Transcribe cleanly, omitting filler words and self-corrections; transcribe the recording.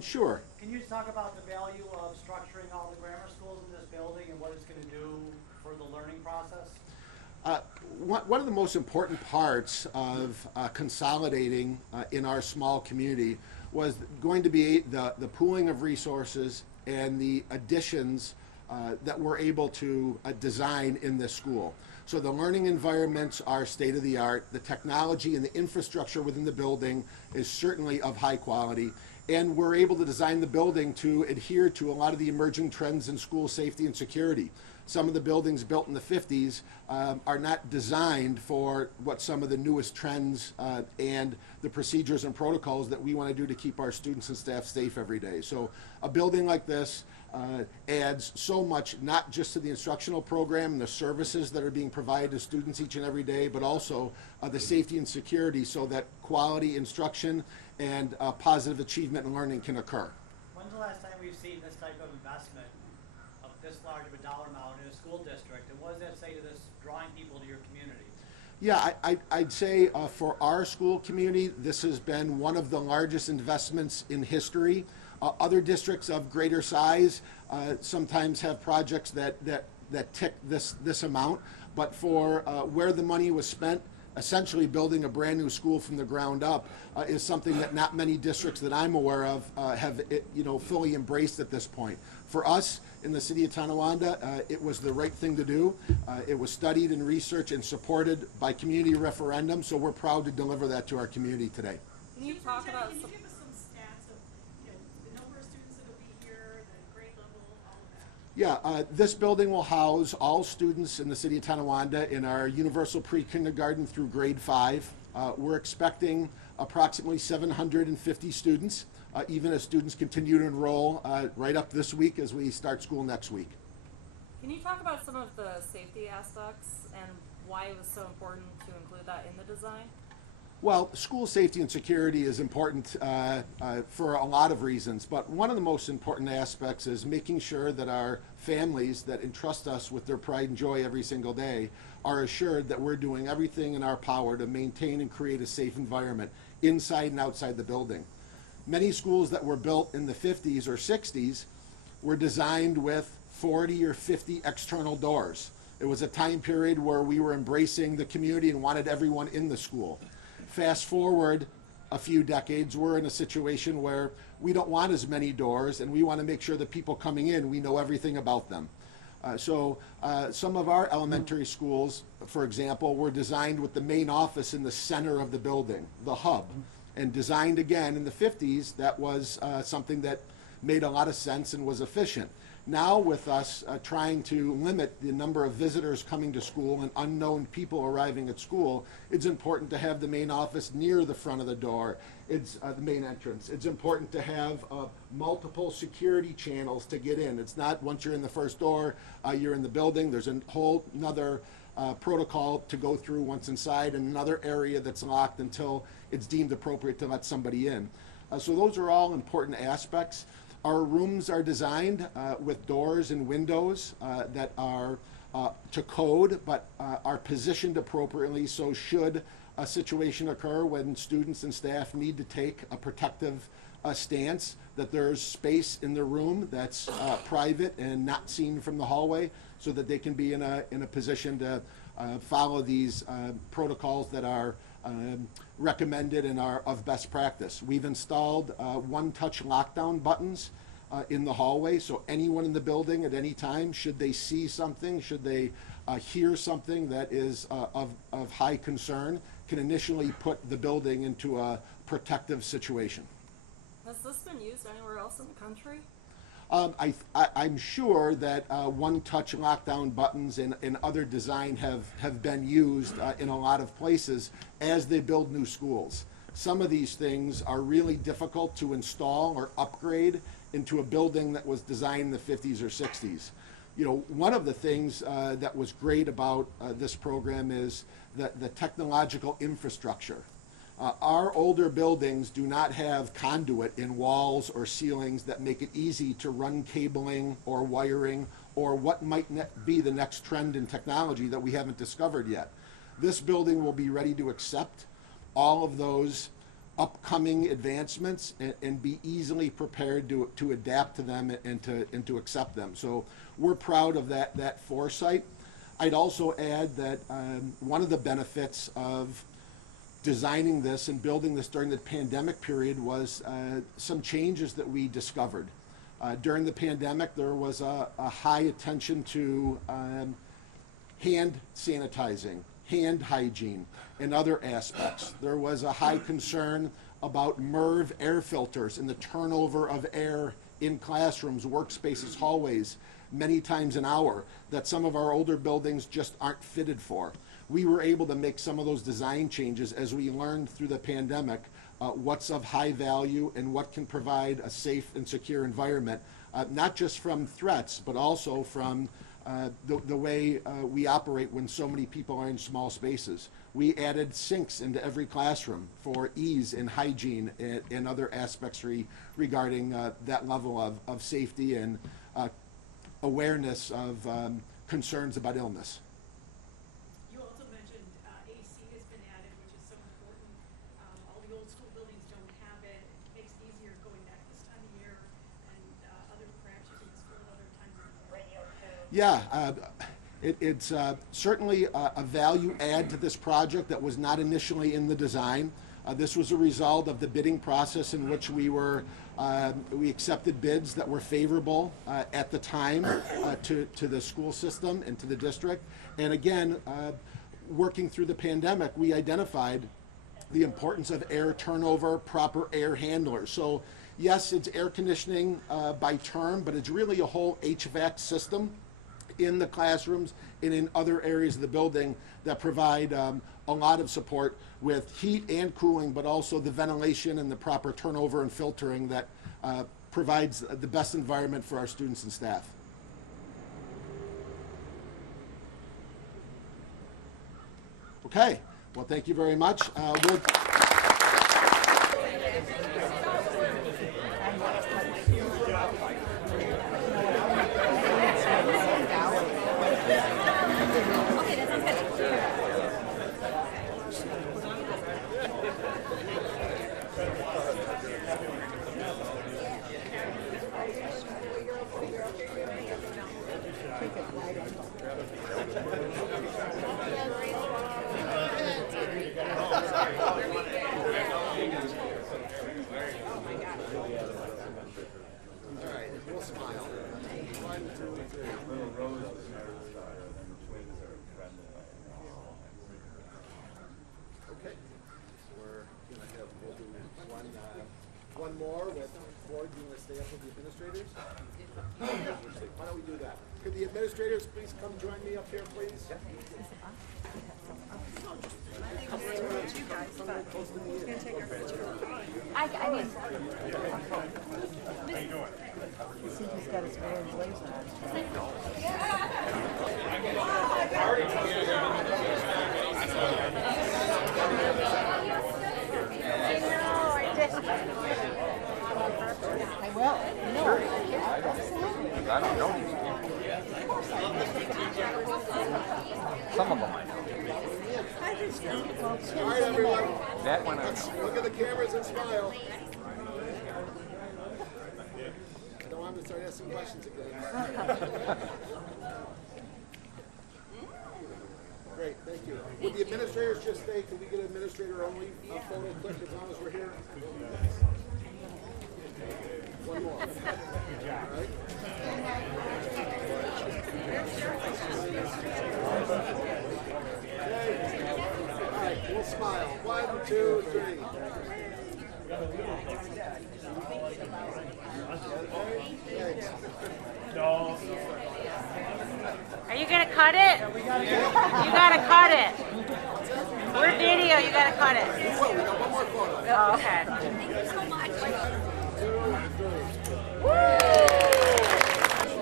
Sure. Can you just talk about the value of structuring all the grammar schools in this building and what it's going to do for the learning process? Uh, one of the most important parts of consolidating in our small community was going to be the pooling of resources and the additions that we're able to design in this school. So the learning environments are state of the art. The technology and the infrastructure within the building is certainly of high quality. And we're able to design the building to adhere to a lot of the emerging trends in school safety and security. Some of the buildings built in the 50s are not designed for what some of the newest trends and the procedures and protocols that we want to do to keep our students and staff safe every day. So a building like this adds so much, not just to the instructional program and the services that are being provided to students each and every day, but also the safety and security so that quality instruction and positive achievement and learning can occur. When's the last time we've seen this type of investment of this large of a dollar amount in a school district? And what does that say to this drawing people to your community? Yeah, I'd say for our school community, this has been one of the largest investments in history. Other districts of greater size sometimes have projects that tick this amount, but for where the money was spent, essentially building a brand new school from the ground up is something that not many districts that I'm aware of have fully embraced at this point. For us in the city of Tonawanda, it was the right thing to do. It was studied and researched and supported by community referendum, so we're proud to deliver that to our community today. Can you talk about Can you give us some stats of the number of students that will be here, the grade level, all of that? Yeah, this building will house all students in the city of Tonawanda in our universal pre-kindergarten through grade 5. We're expecting approximately 750 students, even as students continue to enroll right up this week as we start school next week. Can you talk about some of the safety aspects and why it was so important to include that in the design? Well, school safety and security is important for a lot of reasons, but one of the most important aspects is making sure that our families that entrust us with their pride and joy every single day are assured that we're doing everything in our power to maintain and create a safe environment inside and outside the building. Many schools that were built in the 50s or 60s were designed with 40 or 50 external doors. It was a time period where we were embracing the community and wanted everyone in the school. Fast forward a few decades, we're in a situation where we don't want as many doors and we want to make sure that people coming in, we know everything about them. So some of our elementary schools, for example, were designed with the main office in the center of the building, the hub. And designed again in the 50s, that was something that made a lot of sense and was efficient. Now with us trying to limit the number of visitors coming to school and unknown people arriving at school, it's important to have the main office near the front of the door. It's the main entrance. It's important to have multiple security channels to get in. It's not once you're in the first door, you're in the building. There's a whole another protocol to go through once inside and another area that's locked until it's deemed appropriate to let somebody in. So those are all important aspects. Our rooms are designed with doors and windows that are to code, but are positioned appropriately, so should a situation occur when students and staff need to take a protective stance, that there's space in the room that's private and not seen from the hallway, so that they can be in a position to follow these protocols that are recommended and are of best practice. We've installed one-touch lockdown buttons in the hallway, so anyone in the building at any time, should they see something, should they hear something that is of high concern, can initially put the building into a protective situation. Has this been used anywhere else in the country? I'm sure that one-touch lockdown buttons and other design have been used in a lot of places as they build new schools. Some of these things are really difficult to install or upgrade into a building that was designed in the 50s or 60s. You know, one of the things that was great about this program is the technological infrastructure. Our older buildings do not have conduit in walls or ceilings that make it easy to run cabling or wiring or what might be the next trend in technology that we haven't discovered yet. This building will be ready to accept all of those upcoming advancements and be easily prepared to adapt to them and to accept them. So we're proud of that foresight. I'd also add that one of the benefits of designing this and building this during the pandemic period was some changes that we discovered. During the pandemic, there was a high attention to hand sanitizing, hand hygiene, and other aspects. There was a high concern about MERV air filters and the turnover of air in classrooms, workspaces, hallways, many times an hour, that some of our older buildings just aren't fitted for. We were able to make some of those design changes as we learned through the pandemic what's of high value and what can provide a safe and secure environment, not just from threats, but also from the way we operate when so many people are in small spaces. We added sinks into every classroom for ease and hygiene and other aspects regarding that level of safety and awareness of concerns about illness. You also mentioned AC has been added, which is so important. All the old school buildings don't have it. It makes it easier going back this time of year and other perhaps using the school at other times of the radio too. Yeah, it's certainly a value add to this project that was not initially in the design. This was a result of the bidding process in which we accepted bids that were favorable at the time to the school system and to the district. And again, working through the pandemic, we identified the importance of air turnover, proper air handlers. So yes, it's air conditioning by term, but it's really a whole HVAC system in the classrooms and in other areas of the building that provide a lot of support with heat and cooling, but also the ventilation and the proper turnover and filtering that provides the best environment for our students and staff. Okay, well, thank you very much. One more with Ford. Do you want to stay up with the administrators? Why don't we do that? Could the administrators please come join me up here, please? I mean, you see he's got his wearing blazer I will. No. Absolutely. I don't know. Some of them I know. All right, everyone. That one I know. Look at the cameras and smile. I don't want to start asking questions again. Great, thank you. Would the administrators just stay? Can we get administrator only photo clip as long as we're here? One more. All right. All right, we'll smile. 1, 2, 3. Thanks. Are you gonna cut it? You gotta cut it. We're video, you gotta cut it. We got one more photo. Oh, okay. Thank you so much. Woo!